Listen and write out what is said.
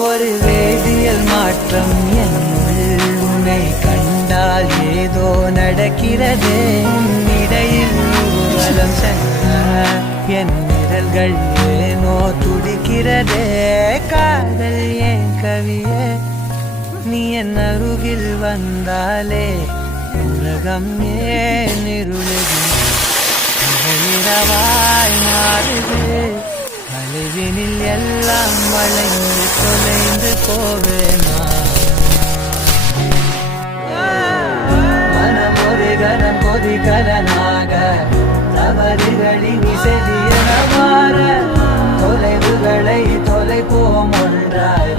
ஒரு வேதியியல் மாற்றம் என்னுள் உன்னை கண்டால் ஏதோ நடக்கிறதே இடையில் ஊர்வலம் செல்ல என் நிழல்கள் ஏனோ துடிக்கிறதே காதல் ஏன் கவியே நீ என் அருகில் வந்தாலே உலகம் ஏன் இருளுது இரவாய் மாறுது அழிவினில் எல்லாம் வளைந்து தொலைந்து போவேனா மனம் ஒரு கணம் கொதிகலனாக தவறுகளின் இசையன மாற தொலைவுகளை தொலைப்போம் ஒன்றாய்